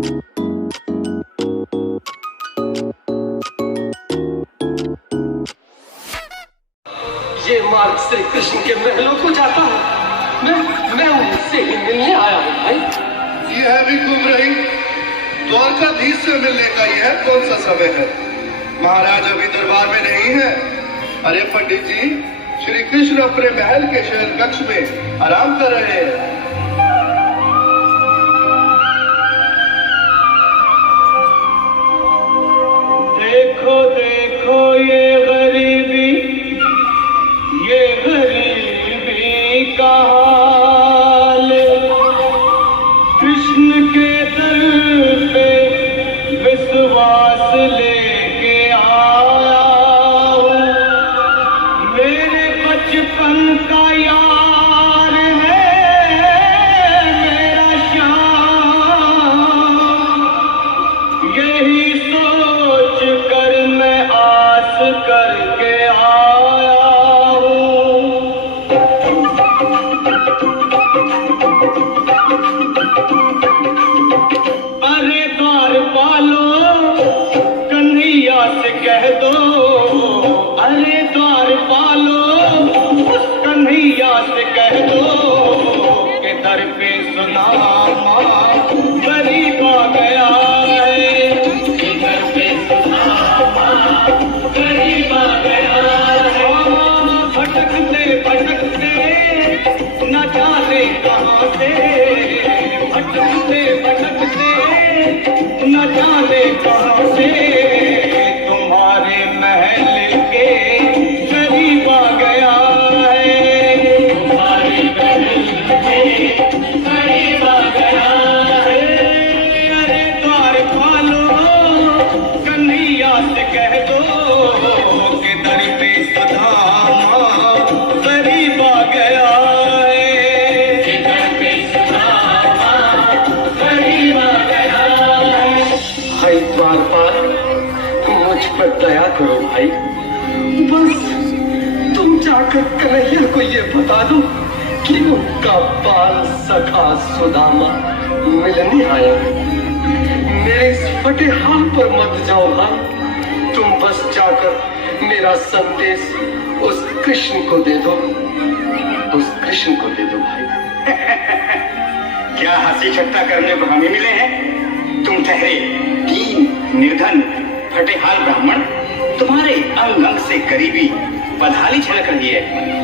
ये मार्ग श्री कृष्ण के महलों को जाता है। मैं उनसे ही मिलने आया हूँ भाई। यह भी घूम रही द्वारकाधीश से मिलने का यह कौन सा समय है? महाराज अभी दरबार में नहीं है। अरे पंडित जी, श्री कृष्ण अपने महल के शयन कक्ष में आराम कर रहे हैं। देखो देखो ये गरीबी का हाल, कृष्ण के दर पे विश्वास लेके आया हूँ। मेरे बचपन का यार है मेरा श्याम, यही सोच कर मैं आस करके आया हूँ। अरे द्वारपालो कन्हैया से कह दो, अरे द्वारपालो कन्हैया से कह दो कि दर पे सुदामा गरीब आ गया है, दर पे सुदामा गरीब आ गया है। भटकते भटकते न जाने कहाँ से, भटकते भटकते न जाने कहाँ से तुम्हारे महल के करीब आ गया है, तुम्हारे महल के करीब आ गया है। अरे द्वारपालो कन्हैया से कह दो कि दर पे सुदामा गरीब आ गया है, कि दर पे सुदामा गरीब आ गया है। भाई द्वारपाल, मुझ पर दया करो भाई। बस तुम जाकर कन्हैया को ये बता दो कि उनका बाल सखा सुदामा मिलने आया है। मेरे इस फटे हाल पर मत जाओ भाई। तुम बस जाकर मेरा संदेश उस कृष्ण को दे दो, उस कृष्ण को दे दो भाई। क्या हंसी ठट्टा करने को हमें मिले हैं? तुम ठहरे दीन निर्धन फटेहाल ब्राह्मण, तुम्हारे अंग अंग से गरीबी बदहाली झलक रही है।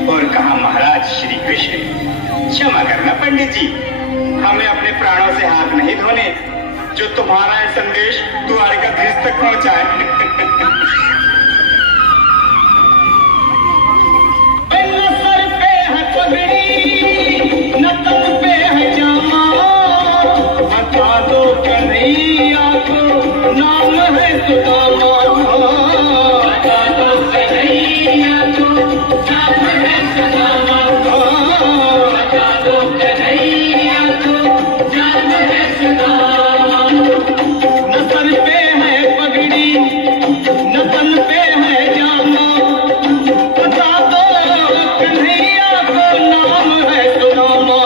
और कहा महाराज श्री कृष्ण। क्षमा करना पंडित जी, हमें अपने प्राणों से हाथ नहीं धोने जो तुम्हारा यह संदेश द्वारकाधीश तक पहुंचाए। न सर पे है पगड़ी, न तन पे है जामा, बता दो कन्हैया को नाम है सुदामा, बता दो कन्हैया को नाम है सुदामा, बता दो कन्हैया को नाम है सुदामा। न सर पे है पगड़ी, न तन पे है जामा, बता दो कन्हैया को नाम है सुदामा।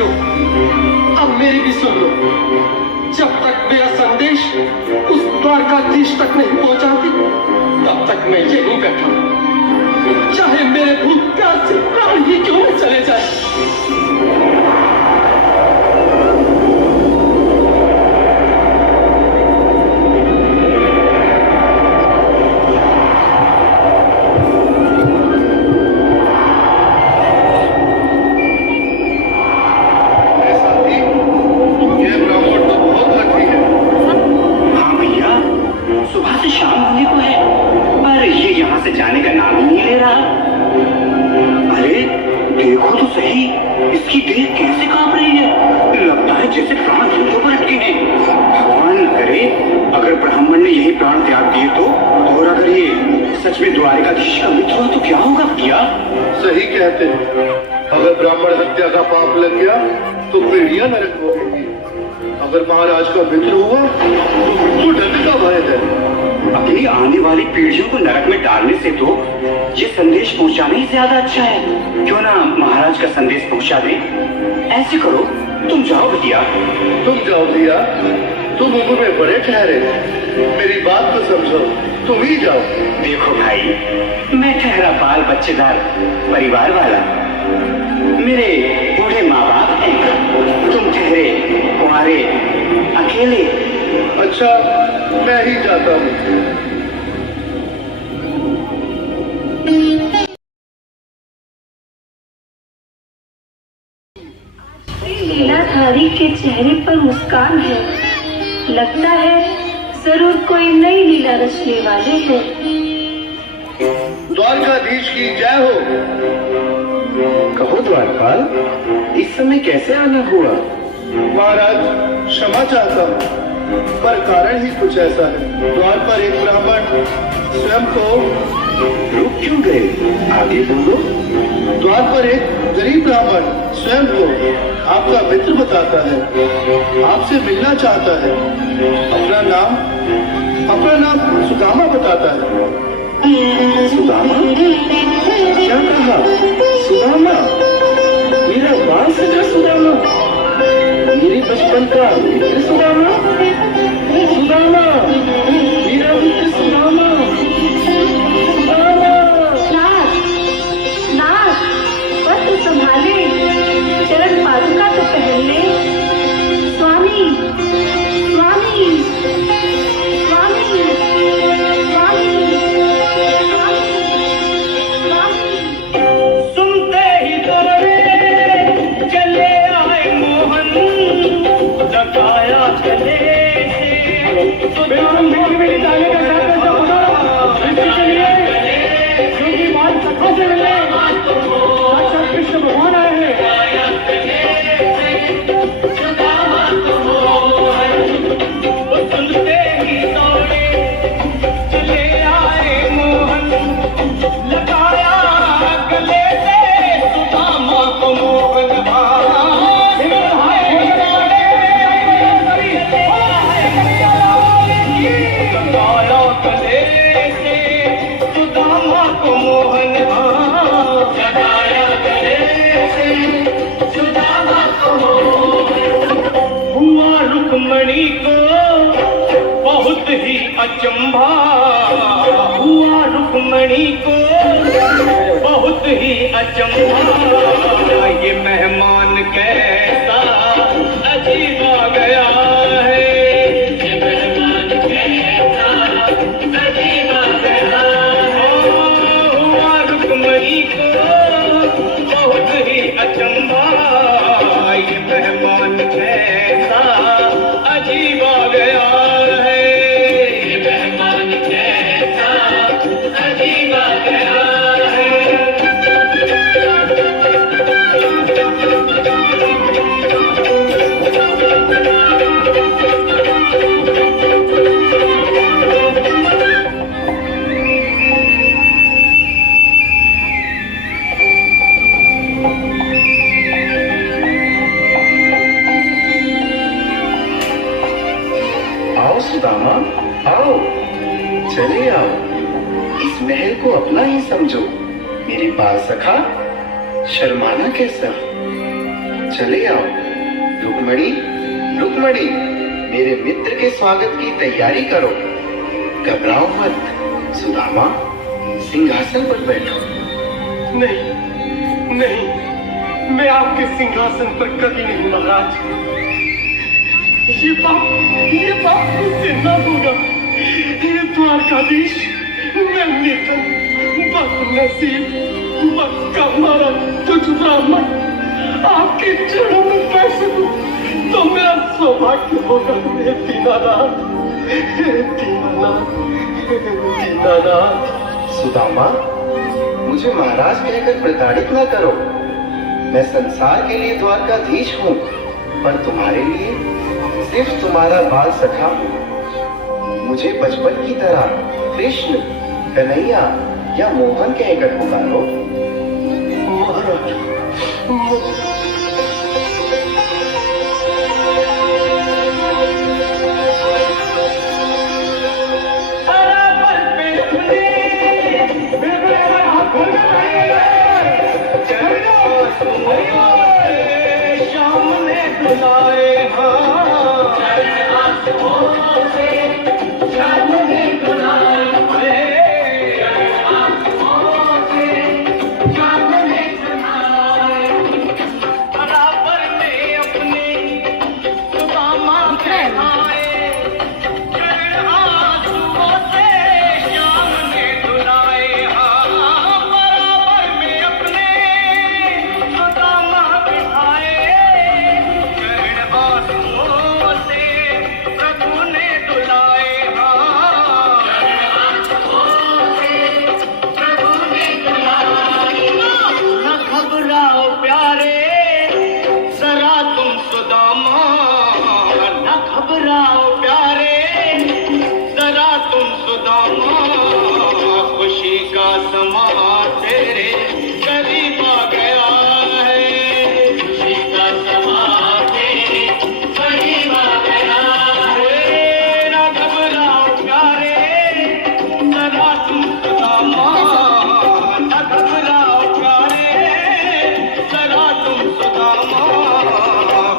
भाइयों, अब मेरी भी सुन लो। जब तक मेरा संदेश उस द्वारकाधीश तक नहीं पहुंचाती, तब तक मैं यहीं बैठा हूं, चाहे मेरे भूत प्यास से प्राण ही क्यों न चले जाए। जाने का नाम ही नहीं ले रहा। अरे देखो तो सही, इसकी देह कैसे कांप रही है। लगता है जैसे प्राण झुंझों पर अटके हैं। भगवान न करे अगर ब्राह्मण ने यही प्राण त्याग दिए तो, और अगर ये सच में द्वारकाधीश का मित्र हो तो क्या होगा भैया? सही कहते हैं, अगर ब्राह्मण हत्या का पाप लग गया तो पीढ़ियां नरक होगी। अगर महाराज का मित्र हुआ तो मृत्यु दंड का भय है। अपनी आने वाली पीढ़ियों को नरक में डालने से तो ये संदेश पहुंचाना ही ज्यादा अच्छा है। क्यों ना महाराज का संदेश पहुंचा दें। ऐसे करो, तुम जाओ भैया। तुम जाओ भैया, तुम उम्र में बड़े ठहरे, मेरी बात तो समझो, तुम ही जाओ। देखो भाई, मैं ठहरा बाल बच्चेदार परिवार वाला, मेरे बूढ़े माँ बाप हैं, तुम ठहरे कुंवारे अकेले। अच्छा, मैं ही जाता हूँ। लीलाधारी के चेहरे पर मुस्कान है। लगता है जरूर कोई नई लीला रचने वाले हैं। द्वारकाधीश की जय हो। कहो द्वारपाल, इस समय कैसे आना हुआ? महाराज क्षमा चाहता हूँ, पर कारण ही कुछ ऐसा है। द्वार पर एक ब्राह्मण स्वयं को रुक क्यों गए? आगे बोलो। द्वार पर एक गरीब ब्राह्मण स्वयं को आपका मित्र बताता है, आपसे मिलना चाहता है। अपना नाम सुदामा बताता है। सुदामा? क्या कहा? सुदामा? मेरा बाल सखा सुदामा? मेरे बचपन का मित्र सुदामा? सुदामा, मेरा मित्र सुदामा। नाथ, वस्त्र संभाले, चरण पादुका तो पहन ले। स्वामी, स्वामी, स्वामी, स्वामी, स्वामी। सुनते ही तोरे चले आए मोहन, लगाया चले भगवान आए हैं। सुनते ही दौड़े चले आए मोहन, लगाया गले से सुदामा को मोहन। लगाया गले से सुदामा को मोहन, लगाया गले से सुदामा को मोहन। हुआ रुक्मणी को बहुत ही अचंभा, हुआ रुक्मणी को बहुत ही अचंभा। ये मेहमान कैसा अजीब आ गया है, ये मेहमान कैसा अजीब आ गया है। हुआ रुक्मणी को बहुत ही अचंभा, ये मेहमान कैसा अजीब आ गया है, ये मेहमान कैसा अजीब आ गया है। आओ सुदामा, आओ, चले आओ। इस महल को अपना ही समझो। मेरे बाल सखा, शर्माना कैसा? चले आओ। रुक्मणी, रुक्मणी, मेरे मित्र के स्वागत की तैयारी करो। घबराओ मत। सुदामा, सिंहासन पर बैठो। नहीं नहीं, मैं आपके सिंहासन पर कभी नहीं महाराज। ये बात मुझसे न होगा। ये द्वारकाधीश, मैं निर्धन, बदनसीब, बदकर्मारा तुझ ब्राह्मण आपके चरणों में बैठ सकूं तो मेरा सौभाग्य होगा। हे दीनानाथ, हे दीनानाथ, हे दीनानाथ। सुदामा, मुझे महाराज कहकर प्रताड़ित न करो। मैं संसार के लिए द्वारकाधीश हूँ, पर तुम्हारे लिए सिर्फ तुम्हारा बाल सखा हूँ। मुझे बचपन की तरह कृष्ण, कन्हैया या मोहन कहकर पुकारो। महाराज,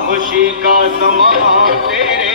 खुशी का समा तेरे